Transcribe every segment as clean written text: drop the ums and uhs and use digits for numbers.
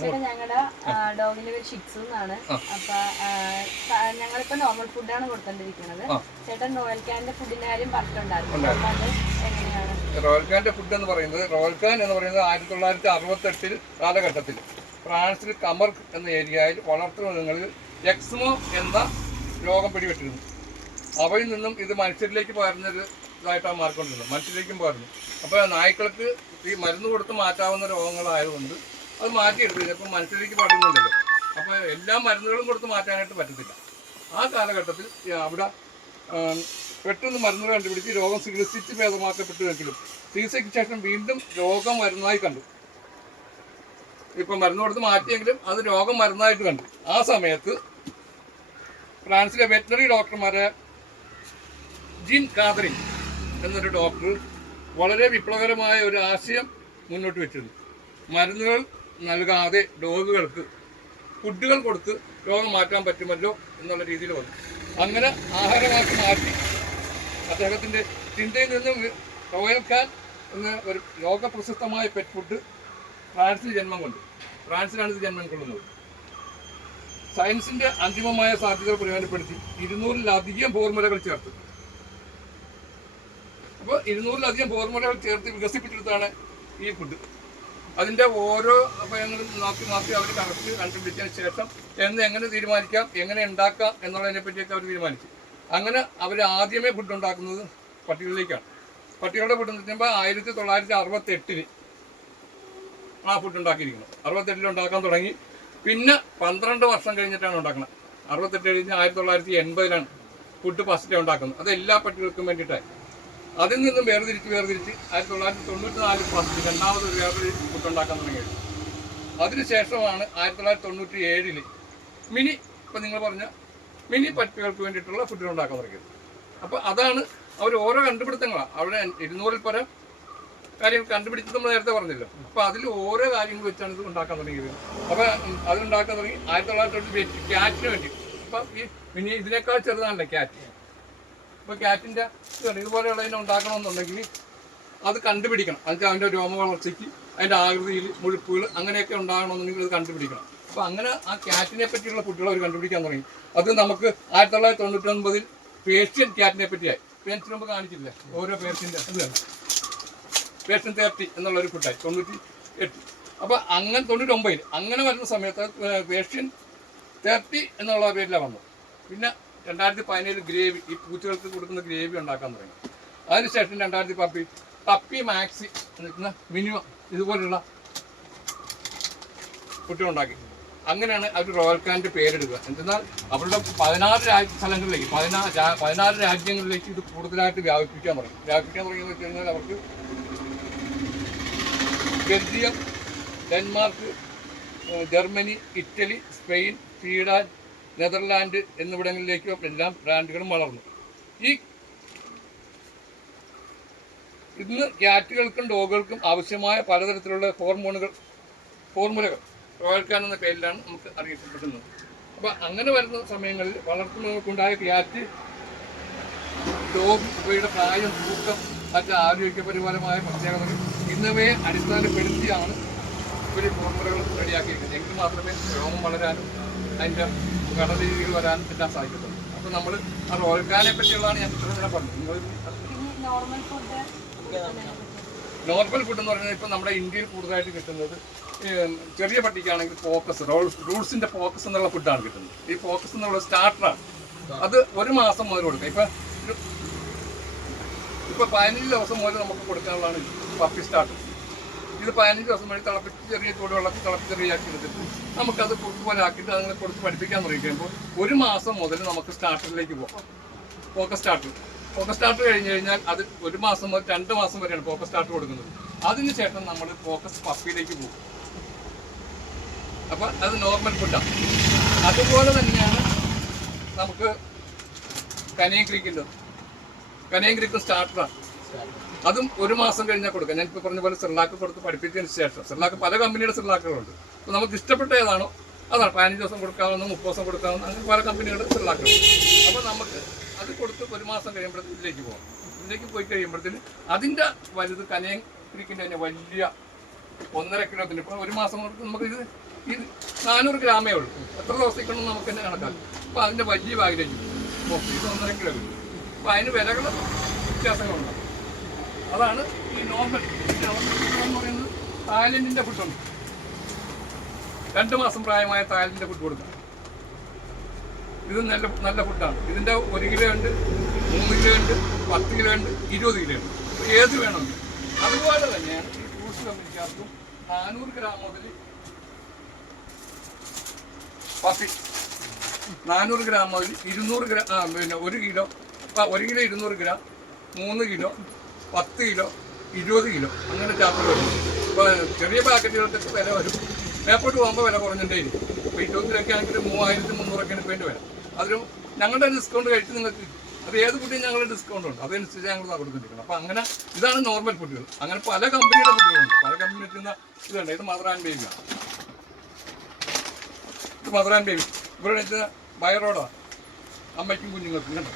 ചേട്ടാ ഞങ്ങളുടെ ഡോഗിന്റെ പേര് ഷിറ്റ്സു എന്നാണ്. അപ്പൊ ഞങ്ങളിപ്പോ നോർമൽ ഫുഡാണ് കൊടുത്തോണ്ടിരിക്കുന്നത്. ചേട്ടൻ റോയൽ കാനിന്റെ ഫുഡിന്റെ കാര്യം പറഞ്ഞിട്ടുണ്ടായിരുന്നു. എങ്ങനെയാണ് റോയൽ കാനിന്റെ ഫുഡ് എന്ന് പറയുന്നത്? റോയൽ കാൻ എന്ന് പറയുന്നത് 1968 കാലഘട്ടത്തിൽ ഫ്രാൻസിൽ കമർക്ക് എന്ന ഏരിയയിൽ വളർത്തുമൃഗങ്ങളിൽ എക്സ്മോ എന്ന രോഗം പിടിപെട്ടിരുന്നു. അവയിൽ നിന്നും ഇത് മനുഷ്യരിലേക്ക് പകരുന്നൊരു ഇതായിട്ടാണ് മാറിക്കൊണ്ടിരുന്നത്. മനുഷ്യരിലേക്കും പകരുന്നു. അപ്പോൾ നായ്ക്കൾക്ക് ഈ മരുന്ന് കൊടുത്ത് മാറ്റാവുന്ന രോഗങ്ങളായതുകൊണ്ട് അത് മാറ്റിയെടുത്തു. ഇപ്പം മനുഷ്യരിലേക്ക് പകരുന്നുണ്ടല്ലോ. അപ്പോൾ എല്ലാ മരുന്നുകളും കൊടുത്ത് മാറ്റാനായിട്ട് പറ്റത്തില്ല. ആ കാലഘട്ടത്തിൽ അവിടെ പെട്ടെന്ന് മരുന്നുകൾ കണ്ടുപിടിച്ച് രോഗം ചികിത്സിച്ച് ഭേദമാക്കപ്പെട്ടുവെങ്കിലും ചികിത്സയ്ക്ക് ശേഷം വീണ്ടും രോഗം വരുന്നതായി കണ്ടു. ഇപ്പം മരുന്ന് കൊടുത്ത് മാറ്റിയെങ്കിലും അത് രോഗം മരുന്നായിട്ട് കണ്ടു. ആ സമയത്ത് ഫ്രാൻസിലെ വെറ്റിനറി ഡോക്ടർമാരെ ജീൻ കാതറിൻ എന്നൊരു ഡോക്ടർ വളരെ വിപ്ലവകരമായ ഒരു ആശയം മുന്നോട്ട് വെച്ചിരുന്നു. മരുന്നുകൾ നൽകാതെ ഡോഗുകൾക്ക് ഫുഡുകൾ കൊടുത്ത് രോഗം മാറ്റാൻ പറ്റുമല്ലോ എന്നുള്ള രീതിയിൽ വന്നു. അങ്ങനെ ആഹാരമാക്കി മാറ്റി അദ്ദേഹത്തിൻ്റെ ചിന്തയിൽ നിന്നും റോയൽ കാൻ എന്ന ഒരു ലോകപ്രശസ്തമായ പെറ്റ് ഫുഡ് ഫ്രാൻസിൽ ജന്മം കൊണ്ടു. ഫ്രാൻസിലാണ് ഇത് ജന്മം കൊള്ളുന്നത്. സയൻസിൻ്റെ അന്തിമമായ സാധ്യതകൾ പ്രയോജനപ്പെടുത്തി 200-ലധികം ഫോർമുലകൾ ചേർത്തു. അപ്പോൾ 200-ലധികം ഫോർമുലകൾ ചേർത്ത് വികസിപ്പിച്ചെടുത്താണ് ഈ ഫുഡ്. അതിൻ്റെ ഓരോ അഭയങ്ങളും നോക്കി അവർ കറക്റ്റ് കണ്ടുപിടിച്ചതിന് ശേഷം എങ്ങനെ തീരുമാനിക്കാം, എങ്ങനെ ഉണ്ടാക്കാം എന്നുള്ളതിനെ പറ്റിയൊക്കെ അവർ തീരുമാനിച്ചു. അങ്ങനെ അവർ ആദ്യമേ ഫുഡ് ഉണ്ടാക്കുന്നത് പട്ടികളിലേക്കാണ്. പട്ടികളുടെ ഫുഡ് എന്ന് വെച്ചാൽ 1968 ആ ഫുഡ് ഉണ്ടാക്കിയിരിക്കുന്നത്. 68 ഉണ്ടാക്കാൻ തുടങ്ങി. പിന്നെ 12 വർഷം കഴിഞ്ഞിട്ടാണ് ഉണ്ടാക്കുന്നത്. 68 കഴിഞ്ഞ് 1980 ഫുഡ് ഫസ്റ്റ് ഉണ്ടാക്കുന്നത്. അത് എല്ലാ പട്ടികൾക്കും വേണ്ടിയിട്ടായി. അതിൽ നിന്നും വേർതിരിച്ച് 1994 ഫസ്റ്റ് രണ്ടാമത് വേറൊരു ഫുഡ് ഉണ്ടാക്കാൻ തുടങ്ങിയത്. അതിനുശേഷമാണ് 1997 മിനി, ഇപ്പം നിങ്ങൾ പറഞ്ഞ മിനി പട്ടികൾക്ക് വേണ്ടിയിട്ടുള്ള ഫുഡ് ഉണ്ടാക്കാൻ തുടങ്ങിയത്. അപ്പോൾ അതാണ് അവർ ഓരോ കണ്ടുപിടുത്തങ്ങളാണ്. അവിടെ 200-ൽ പരം കാര്യങ്ങൾ കണ്ടുപിടിച്ചത് നമ്മൾ നേരത്തെ പറഞ്ഞല്ലോ. അപ്പോൾ അതിൽ ഓരോ കാര്യങ്ങൾ വെച്ചാണ് ഇത് ഉണ്ടാക്കാൻ തുടങ്ങിയത്. അപ്പോൾ അതുണ്ടാക്കാൻ തുടങ്ങി 1998 ക്യാറ്റിന് വേണ്ടി. അപ്പം ഈ മിനി ഇതിനേക്കാൾ ചെറുതാണല്ലേ ക്യാറ്റ്. ഇപ്പോൾ ക്യാറ്റിൻ്റെ ഇതുപോലെയുള്ളതിനെ ഉണ്ടാക്കണമെന്നുണ്ടെങ്കിൽ അത് കണ്ടുപിടിക്കണം. അതിന് അതിൻ്റെ രോമ വളർച്ചയ്ക്ക് അതിൻ്റെ ആകൃതിയിൽ മുഴുപ്പുകൾ അങ്ങനെയൊക്കെ ഉണ്ടാകണമെന്നുണ്ടെങ്കിൽ അത് കണ്ടുപിടിക്കണം. അപ്പോൾ അങ്ങനെ ആ ക്യാറ്റിനെ പറ്റിയുള്ള ഫുഡുകൾ അവർ കണ്ടുപിടിക്കാൻ തുടങ്ങി. അത് നമുക്ക് 1999 പേർഷ്യൻ ക്യാറ്റിനെ പറ്റിയായി. പേർഷ്യൻ മുമ്പ് കാണിച്ചില്ലേ ഓരോ പേർഷ്യൻ്റെ അത് പേർഷ്യൻ 30 എന്നുള്ളൊരു ഫുഡായി 98. അപ്പോൾ അങ്ങനെ 99 അങ്ങനെ വരുന്ന സമയത്ത് പേർഷ്യൻ 30 എന്നുള്ള പേരിലാണ് വന്നത്. പിന്നെ 2017 ഗ്രേവി, ഈ പൂച്ചകൾക്ക് കൊടുക്കുന്ന ഗ്രേവി ഉണ്ടാക്കാൻ തുടങ്ങി. അതിനുശേഷം 2010 പപ്പി മാക്സി നിൽക്കുന്ന മിനിമം ഇതുപോലുള്ള കുട്ടികളുണ്ടാക്കി. അങ്ങനെയാണ് അവർ റോയൽ കാനിൻ്റെ പേരെടുക്കുക. എന്തെന്നാൽ അവരുടെ 16 സ്ഥലങ്ങളിലേക്ക് 16 രാജ്യങ്ങളിലേക്ക് ഇത് കൂടുതലായിട്ട് വ്യാപിപ്പിക്കാൻ തുടങ്ങിയെന്ന് വെച്ച് കഴിഞ്ഞാൽ അവർക്ക് Belgium, Denmark, Germany, Italy, Spain, Sweden, Netherland എന്നിവിടങ്ങളിലേക്കും എല്ലാം ബ്രാൻഡുകളും വളർന്നു. ഇന്ന് ക്യാറ്റുകൾക്കും ഡോഗുകൾക്കും ആവശ്യമായ പലതരത്തിലുള്ള ഫോർമുലകൾ റോയൽ കാൻ എന്ന പേരിലാണ് നമുക്ക് അറിയപ്പെടുന്നത്. അപ്പോൾ അങ്ങനെ വരുന്ന സമയങ്ങളിൽ വളർത്തുന്നവർക്കുണ്ടായ ക്യാറ്റ്, ഡോഗ് ഇവയുടെ പ്രായം, തൂക്കം, മറ്റ് ആരോഗ്യപരമായ പ്രത്യേകതകൾ എന്നിവയെ അടിസ്ഥാനപ്പെടുത്തിയാണ് ഇവർ ഫോർമുലകൾ റെഡിയാക്കിയിരിക്കുന്നത്. എങ്കിൽ മാത്രമേ രോഗം വളരാനും അതിൻ്റെ ഘടനരീതികൾ വരാനും എല്ലാം സാധിക്കത്തുള്ളൂ. അപ്പോൾ നമ്മൾ ആ റോയൽ കാനെ പറ്റിയുള്ളതാണ് ഞാൻ ഇത്ര പറഞ്ഞത്. നോർമൽ ഫുഡ് എന്ന് പറയുന്നത് ഇപ്പം നമ്മുടെ ഇന്ത്യയിൽ കൂടുതലായിട്ട് കിട്ടുന്നത് ചെറിയ പട്ടിക്കാണെങ്കിൽ ഫോക്കസ്, റൂട്ട്സിൻ്റെ ഫോക്കസ് എന്നുള്ള ഫുഡാണ് കിട്ടുന്നത്. ഈ ഫോക്കസ് എന്നുള്ള സ്റ്റാർട്ടറാണ്. അത് 1 മാസം മുതൽ കൊടുക്കുക. ഇപ്പോൾ 15 ദിവസം മുതൽ നമുക്ക് കൊടുക്കാനുള്ളതാണ് പപ്പി സ്റ്റാർട്ടർ. ഇത് 15 ദിവസം വഴി തിളപ്പിച്ച് ചെറിയ ചൂടുവെള്ളത്തിൽ തിളപ്പിച്ച് ചെറിയാക്കി എടുത്തിട്ട് നമുക്കത് പോലെ ആക്കിയിട്ട് അതിനെ കൊടുത്ത് പഠിപ്പിക്കാൻ തുടങ്ങി കഴിയുമ്പോൾ 1 മാസം മുതൽ നമുക്ക് സ്റ്റാർട്ടറിലേക്ക് പോകാം. ഫോക്കസ് സ്റ്റാർട്ടർ കഴിഞ്ഞ് കഴിഞ്ഞാൽ അത് 1 മാസം മുതൽ 2 മാസം വരെയാണ് ഫോക്കസ് സ്റ്റാർട്ടർ കൊടുക്കുന്നത്. അതിനുശേഷം നമ്മൾ ഫോക്കസ് പപ്പിയിലേക്ക് പോകും. അപ്പോൾ അത് നോർമൽ ഫുഡാണ്. അതുപോലെ തന്നെയാണ് നമുക്ക് കനേം ക്രീക്കും സ്റ്റാർട്ടറാണ്. അതും 1 മാസം കഴിഞ്ഞാൽ കൊടുക്കാം. ഞാനിപ്പോൾ പറഞ്ഞ പോലെ സിർലാക്ക് കൊടുത്ത് പഠിപ്പിച്ചതിന് ശേഷം, സിർലാക്ക് പല കമ്പനിയുടെ സിർലാക്കുകളുണ്ട്. അപ്പോൾ നമുക്ക് ഇഷ്ടപ്പെട്ട ഏതാണോ അതാണ്. 15 ദിവസം കൊടുക്കാവുന്ന, 30 ദിവസം കൊടുക്കാവുന്ന, അങ്ങനെ പല കമ്പനികളുടെ സിർലാക്കുകളുണ്ട്. അപ്പോൾ നമുക്ക് അത് കൊടുത്ത് 1 മാസം കഴിയുമ്പോഴത്തേക്ക് ഇതിലേക്ക് പോകാം. ഇതിലേക്ക് പോയി കഴിയുമ്പോഴത്തേന് അതിൻ്റെ വലുത് കനേം ക്രീക്കിൻ്റെ തന്നെ വലിയ 1.5 കിലോത്തിന് ഇപ്പോൾ ഒരു മാസം കൊണ്ട് നമുക്ക് ഇത് 400 ഗ്രാമേ ഉള്ളൂ. എത്ര ദിവസത്തേക്കൊന്നും നമുക്ക് തന്നെ കണക്കാക്കും. അപ്പോൾ അതിൻ്റെ വലിയ ബാഗിലേക്ക് നോക്കി ഇത് 1.5 കിലോ കിട്ടും. അപ്പോൾ അതിന് വിലകൾ വ്യത്യാസങ്ങളുണ്ടാകും. അതാണ് ഈ നോർമൽ എന്ന് പറയുന്നത്. തായ്ലൻഡിൻ്റെ ഫുഡുണ്ട്. 2 മാസം പ്രായമായ തായ്ലൻഡിൻ്റെ ഫുഡ് കൊടുക്കാം. ഇത് നല്ല ഫുഡാണ്. ഇതിൻ്റെ 1 കിലോ ഉണ്ട്, 3 കിലോ ഉണ്ട്, 10 കിലോ ഉണ്ട്, 20 കിലോ ഉണ്ട്. ഏത് വേണമെങ്കിൽ. അതുപോലെ തന്നെയാണ് ഈ ഫ്രൂട്ട്സ് കമ്പനിക്കാർക്കും 400 ഗ്രാം മുതൽ 400 ഗ്രാം മുതൽ 200 ഗ്രാം, പിന്നെ 1 kilo 200 gram, 3 kilo, 10 kilo, 20 kilo അങ്ങനെ ചാർട്ട് വരും. ഇപ്പോൾ ചെറിയ പാക്കറ്റുകൾക്കൊക്കെ വില വരും. മേപ്പോട്ട് പോകുമ്പോൾ വില കുറഞ്ഞിട്ടേ ഇരിക്കും. ഇപ്പോൾ 20 ആണെങ്കിൽ 3300 വേണ്ടി വരാം. അതിലും ഞങ്ങളുടെ ഡിസ്കൗണ്ട് കഴിച്ച് നിങ്ങൾക്ക് അത് ഏത് ഫുഡിനും ഞങ്ങളുടെ ഡിസ്കൗണ്ട് ഉണ്ട്. അതനുസരിച്ച് ഞങ്ങൾ കൊടുത്തിരിക്കണം. അപ്പോൾ അങ്ങനെ ഇതാണ് നോർമൽ ഫുഡുകൾ. അങ്ങനെ പല കമ്പനിയുടെ ഫുഡുകളുണ്ട്. പല കമ്പനി വെക്കുന്ന ഇതുണ്ട്. ഇത് മദർ ആൻഡ് ബേബിയാണ്. ഇത് മദർ ആൻഡ് ബേബി. ഇവിടെ വെച്ചാൽ ബയറോഡാണ്. അമ്മയ്ക്കും കുഞ്ഞുങ്ങൾക്കും കണ്ടോ.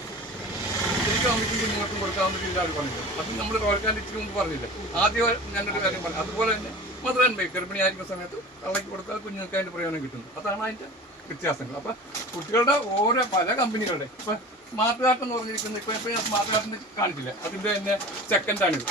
ശരിക്കും അമ്മയ്ക്കും കുഞ്ഞുങ്ങൾക്കും കൊടുക്കാവുന്ന രീതിയിലാണ് പറഞ്ഞത്. അത് നമ്മൾ റോയൽ ഇച്ചിരി മുമ്പ് പറഞ്ഞില്ല. ആദ്യം ഞാനൊരു കാര്യം പറഞ്ഞു. അതുപോലെ തന്നെ മദർ ആൻഡ് ബേബി ഗർഭിണിയായിരിക്കുന്ന സമയത്ത് തള്ളയ്ക്ക് കൊടുത്താൽ കുഞ്ഞുങ്ങൾക്ക് അതിൻ്റെ പ്രയോജനം കിട്ടുന്നു. അതാണ് അതിൻ്റെ വ്യത്യാസങ്ങൾ. അപ്പം കുട്ടികളുടെ ഓരോ പല കമ്പനികളുടെ ഇപ്പം സ്മാർട്ട് കാർട്ട് എന്ന് പറഞ്ഞിരിക്കുന്നത് ഇപ്പം ഞാൻ സ്മാർട്ട് കാർട്ടിന് കാണിച്ചില്ല. അതിൻ്റെ തന്നെ സെക്കൻഡാണിത്.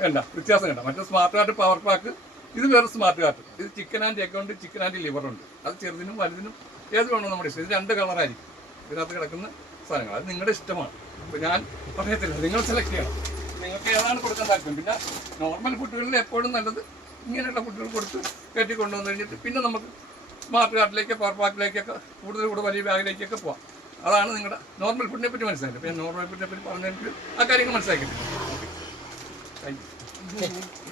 വേണ്ട വ്യത്യാസം കണ്ട. മറ്റേ സ്മാർട്ട് കാർട്ട് പവർ പാക്ക്, ഇത് വേറെ സ്മാർട്ട് കാർട്ട്. ഇത് ചിക്കൻ ആൻഡ് എഗ് ഉണ്ട്, ചിക്കൻ ആൻഡ് ലിവറുണ്ട്. അത് ചെറുതിനും വലുതിനും ഏത് വേണോ നമ്മുടെ ഇഷ്ടം. ഇത് 2 കളറായിരിക്കും ഇതിനകത്ത് കിടക്കുന്ന സാധനങ്ങൾ. അത് നിങ്ങളുടെ ഇഷ്ടമാണ്. അപ്പോൾ ഞാൻ പറയത്തില്ല, നിങ്ങൾ സെലക്ട് ചെയ്യണം നിങ്ങൾക്ക് ഏതാണ് കൊടുക്കാൻ താല്പര്യം. പിന്നെ നോർമൽ ഫുഡുകളിൽ എപ്പോഴും നല്ലത് ഇങ്ങനെയുള്ള ഫുഡുകൾ കൊടുത്ത് കയറ്റി കൊണ്ടുവന്ന് കഴിഞ്ഞിട്ട് പിന്നെ നമുക്ക് സ്മാർട്ട് കാർട്ടിലേക്ക് പവർ പാക്കിലേക്കൊക്കെ കൂടുതൽ വലിയ ബാഗിലേക്കൊക്കെ പോകാം. അതാണ് നിങ്ങളുടെ നോർമൽ ഫുഡിനെ പറ്റി മനസ്സിലാക്കിയത്. അപ്പോൾ ഞാൻ നോർമൽ ഫുഡിനെ പറ്റി പറഞ്ഞെങ്കിൽ ആ കാര്യങ്ങൾ മനസ്സിലാക്കിയിട്ടുണ്ട്. Thank you.